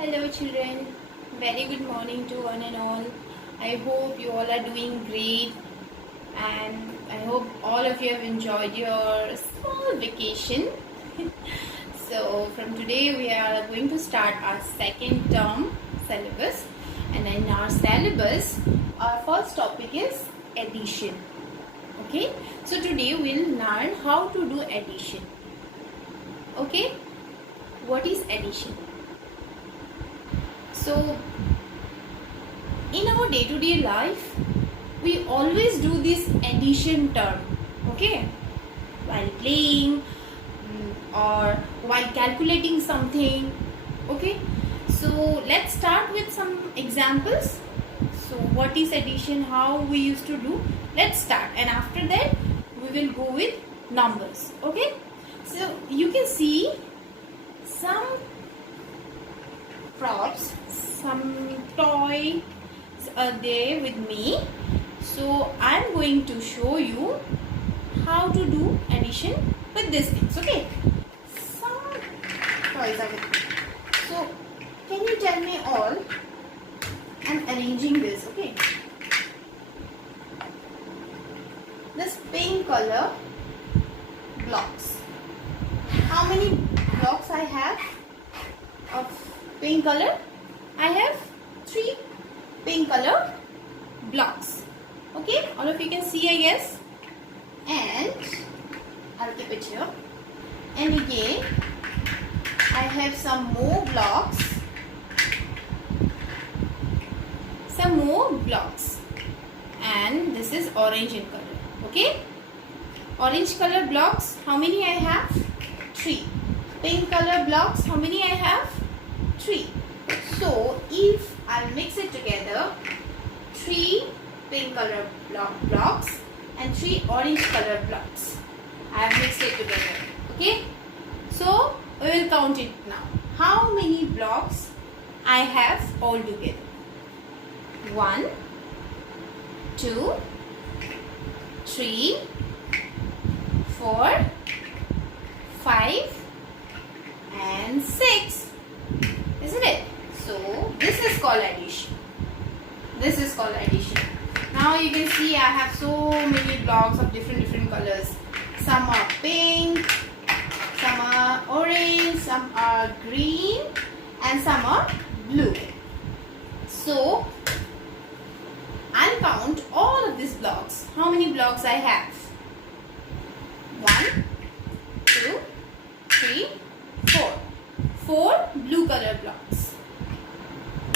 Hello children, very good morning to one and all. I hope you all are doing great and I hope all of you have enjoyed your small vacation. So from today we are going to start our second term syllabus, and in our syllabus our first topic is addition. Okay, so today we'll learn how to do addition. Okay, what is addition? So, in our day-to-day life, we always do this addition term, okay? While playing or while calculating something, okay? So, let's start with some examples. So, what is addition? How we used to do? Let's start, and after that, we will go with numbers, okay? So, you can see some props, some toys are there with me. So I'm going to show you how to do addition with these things. Okay, some toys are with me. So can you tell me all? I'm arranging this. Okay, this pink color blocks. How many blocks I have of pink color? I have 3 pink color blocks. Okay, all of you can see, I guess. And I'll keep it here. And again, I have some more blocks. Some more blocks. And this is orange in color. Okay, orange color blocks. How many I have? 3. Pink color blocks. How many I have? 3. So if I mix it together, 3 pink color blocks and 3 orange color blocks, I have mixed it together. Okay, so we will count it now. How many blocks I have all together? 1, 2, 3, 4, 5 and 6. Isn't it? So this is called addition. This is called addition. Now you can see I have so many blocks of different colors. Some are pink, some are orange, some are green and some are blue. So I'll count all of these blocks. How many blocks I have? 1, 2, 3, 4. 4 blue color blocks.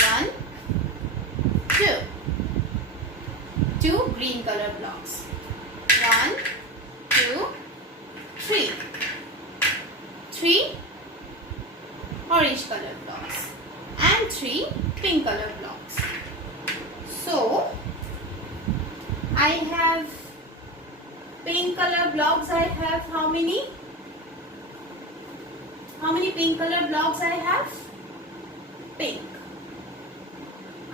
1, 2. 2 green color blocks. 1, 2, 3. 3 orange color blocks. And 3 pink color blocks. So, I have pink color blocks. I have how many? How many pink color blocks I have? Pink.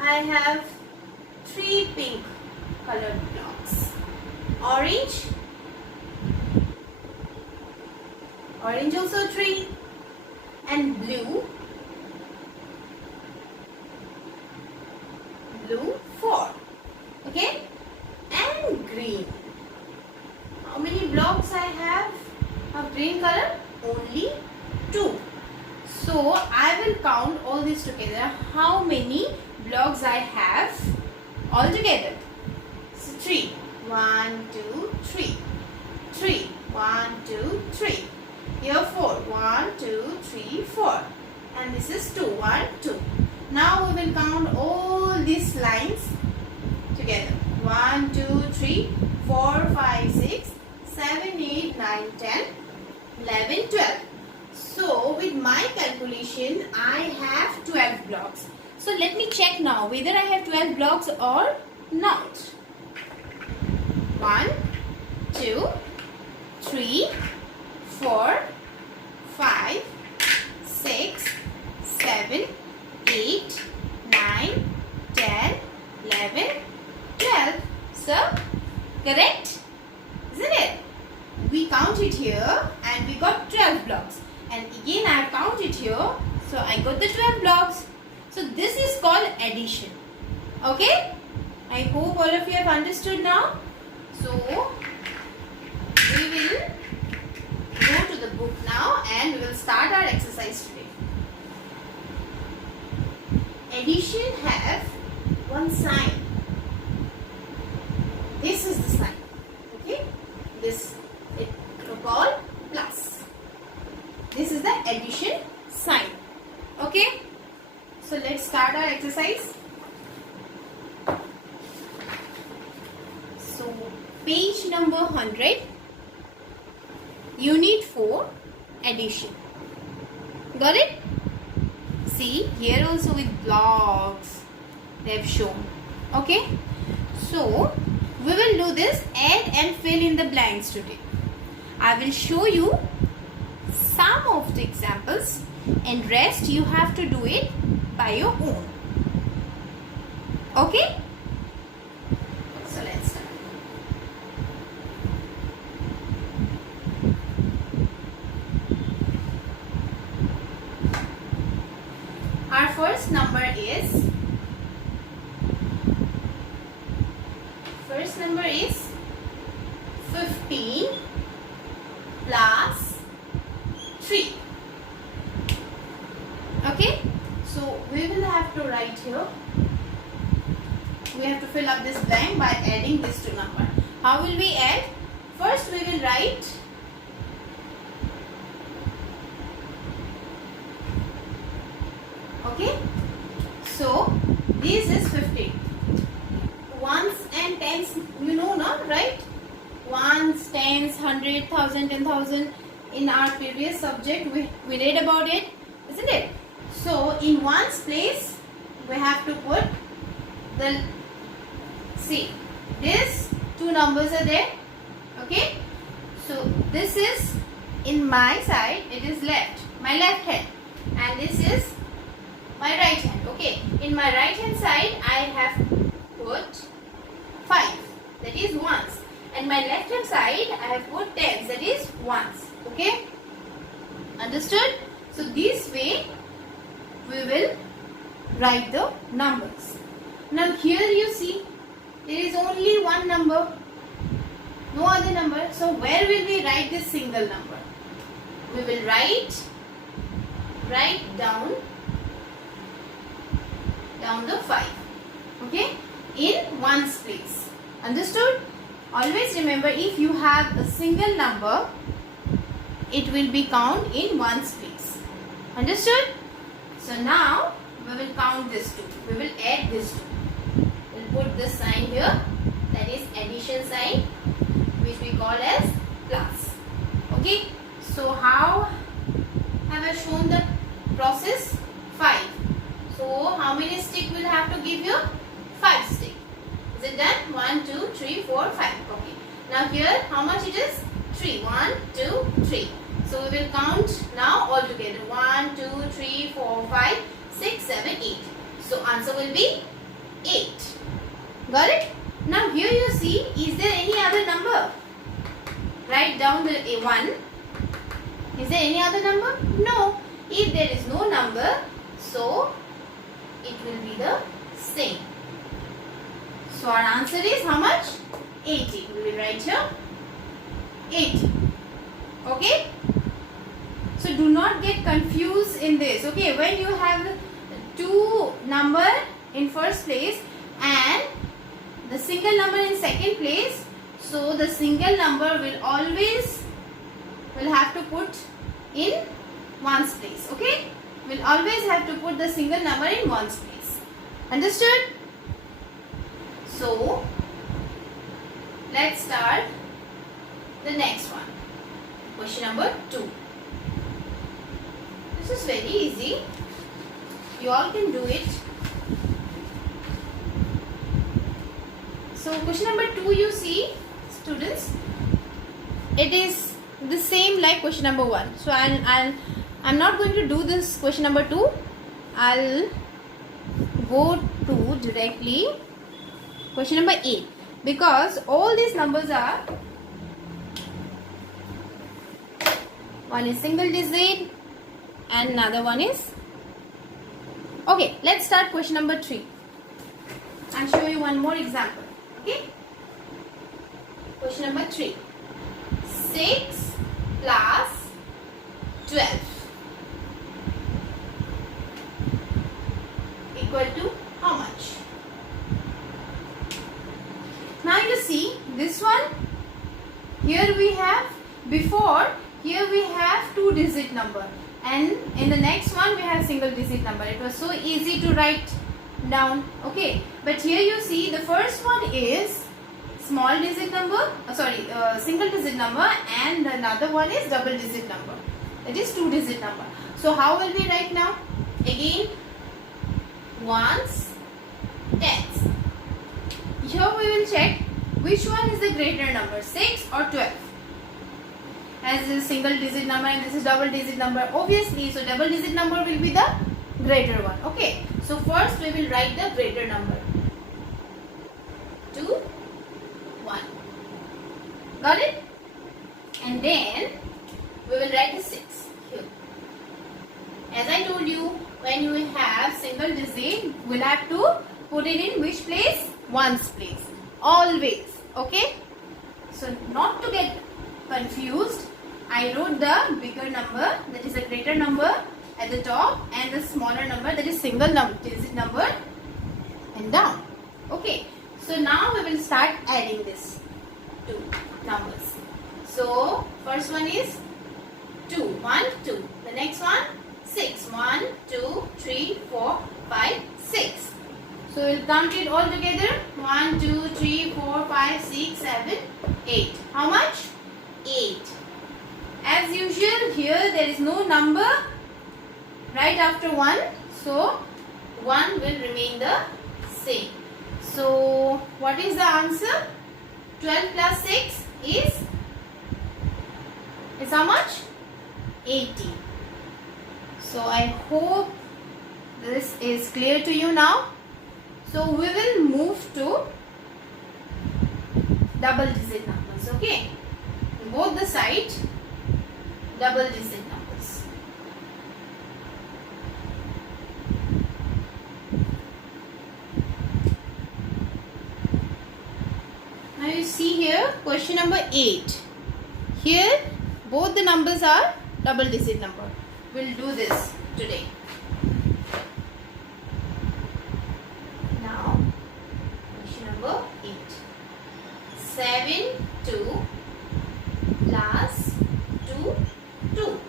I have 3 pink color blocks. Orange. Orange also 3. And blue. Blue 4. Okay. And green. How many blocks I have of green color? Only 2. So I will count all this together. How many blocks I have all together? So 3. 1, 2, 3. 3. 1, 2, 3. Here 4. 1, 2, 3, 4. And this is 2. 1, 2. Now we will count all these lines together. 1, 2, 3, 4, 5, 6, 7, 8, 9, 10, 11, 12. So with my calculation, I have 12 blocks. So let me check now whether I have 12 blocks or not. 1, 2, 3, 4, 5, 6, 7, 8, 9, 10, 11, 12. So correct? Isn't it? We counted here and we got 12 blocks. And again I have counted here. So I got the 12 blocks. So this is called addition. Okay? I hope all of you have understood now. So we will go to the book now and we will start our exercise today. Addition have one sign. This is the sign. Okay? This is called plus. This is the addition sign. Okay? So let's start our exercise. So page number 100, unit 4, addition. Got it? See, here also with blocks they have shown. Okay? So we will do this add and fill in the blanks today. I will show you some of the examples and rest you have to do it by your own. Okay? So let's start. Our first number is 15 plus 3. Okay, so we will have to write here. We have to fill up this blank by adding these two numbers. How will we add? First we will write okay. So this is 15. Ones and tens, you know, no, right? Ones, tens, 100, 1000, 10,000. In our previous subject, we read about it, isn't it? So in ones place, we have to put the, see, these two numbers are there. Okay. So this is in my side, it is left, my left hand, and this is my right hand. Okay. In my right hand side, I have put 5, that is ones, and my left hand side I have put tens, that is ones. Okay, understood? So this way we will write the numbers. Now here you see there is only one number, no other number. So where will we write this single number? We will write down the 5. Okay, in ones place. Understood? Always remember, if you have a single number, it will be count in ones place. Understood? So now we will count this 2. We will add this 2. We'll put this sign here, that is addition sign, which we call as plus. Okay. So how have I shown the process? 5. So how many stick will have to give you? 5 stick. Is it done? 1, 2, 3, 4, 5. Okay. Now here how much it is? 3. 1, 2, 3. So we will count now all together. 1, 2, 3, 4, 5, 6, 7, 8. So answer will be 8. Got it? Now here you see, is there any other number? Write down the A1. Is there any other number? No. If there is no number, so it will be the same. So our answer is how much? 80. We will write here 80. Okay? So do not get confused in this. Okay, when you have two number in first place and the single number in second place, so the single number will always have to put in ones place. Okay, we'll always have to put the single number in ones place. Understood? So let's start the next one. Question number 2. This is very easy. You all can do it. So question number 2, you see, students, it is the same like question number 1. So I'm not going to do this question number 2. I'll go to directly question number 8, because all these numbers are, one is single digit and another one is Okay, let's start question number 3. I'll show you one more example. Okay. Question number 3. 6 plus 12 equal to how much? Now you see this one. Here we have here we have 2-digit number, and in the next one we have single digit number. It was so easy to write down. Okay, but here you see the first one is small digit number, single digit number, and another one is double digit number, that is 2-digit number. So how will we write now? Again, ones, tens. Here we will check which one is the greater number, 6 or 12. As this is single digit number and this is double digit number, obviously, so double digit number will be the greater one. Okay, so first we will write the greater number. 2, 1. Got it? And then we will write the 6 here. As I told you, when you have single digit, we'll have to put it in which place? Ones place. Always. Okay? So not to get confused, I wrote the bigger number, that is a greater number, at the top, and the smaller number, that is single digit number, and down. Okay, so now we will start adding this two numbers. So first one is 2, 1, 2. The next one 6, 1, 2, 3, 4, 5, 6. So we'll count it all together. 1, 2, 3, 4, 5, 6, 7, 8. How much? 8. As usual, here there is no number right after 1. So 1 will remain the same. So what is the answer? 12 plus 6 is how much? 80. So I hope this is clear to you now. So we will move to double digit numbers. Okay, both the side double digit numbers. Now you see here question number 8. Here both the numbers are double digit number. We'll do this today. Now question number 8. 7, 2 plus 2, 2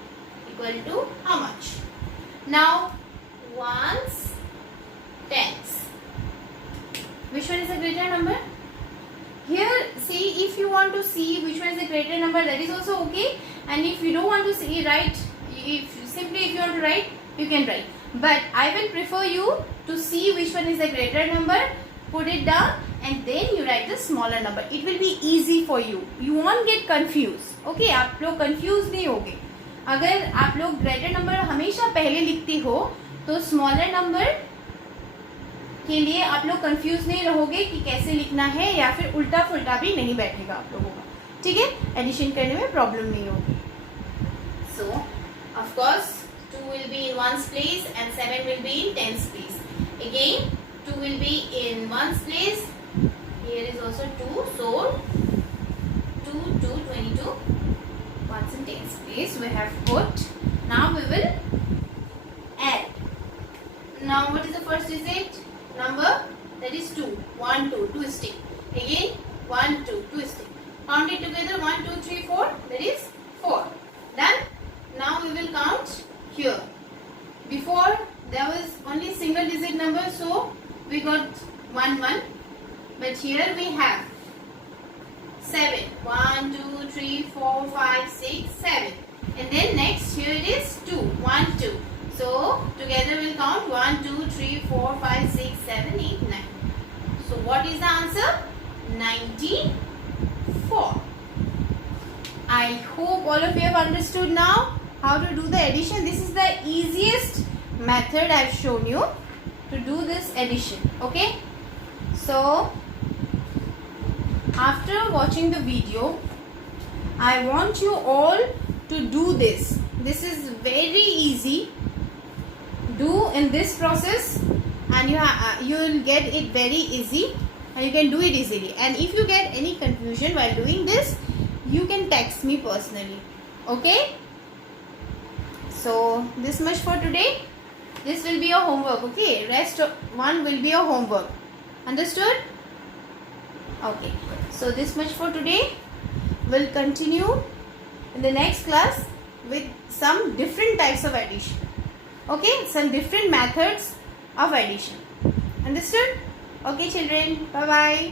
equal to how much? Now ones, tens. Which one is the greater number? Here, see, if you want to see which one is the greater number, that is also okay. And if you don't want to see, write. If you want to write, you can write. But I will prefer you to see which one is the greater number, put it down, and then you write the smaller number. It will be easy for you. You won't get confused. Okay, आप लोग confused नहीं होगे. अगर आप लोग greater number हमेशा पहले लिखते हो, तो smaller number के लिए आप लोग कंफ्यूज नहीं रहोगे कि कैसे लिखना है, या फिर उल्टा फुल्टा भी नहीं बैठेगा आप लोगों का. ठीक है, एडिशन करने में प्रॉब्लम नहीं होगी. सो of course 2 will be in ones place and 7 will be in tens place. Again 2 will be in ones place. Here is also 2, so 2, 2, 22 ones in tens place we have put. Now we will add. Now what is the first digit number? That is 2. 1, 2, twisting. Again 1, 2, twisting. Count it together. 1, 2, 3, 4. That is 4. Done. Now we will count here. Before there was only single digit number, so we got 1, 1. But here we have 7. 1, 2, 3, 4, 5, 6, 7. And then next here it is 2. 1, 2. So together we'll count 1, 2, 3, 4, 5, 6, 7, 8, 9. So what is the answer? 94. I hope all of you have understood now how to do the addition. This is the easiest method I've shown you to do this addition. Okay. So after watching the video, I want you all to do this. This is very easy. do in this process, and you will get it very easy, and you can do it easily. And if you get any confusion while doing this, you can text me personally. Okay, so this much for today. This will be your homework. Okay, rest one will be your homework. Understood? Okay, so this much for today. We'll continue in the next class with some different types of addition. Okay, some different methods of addition. Understood? Okay children, bye bye.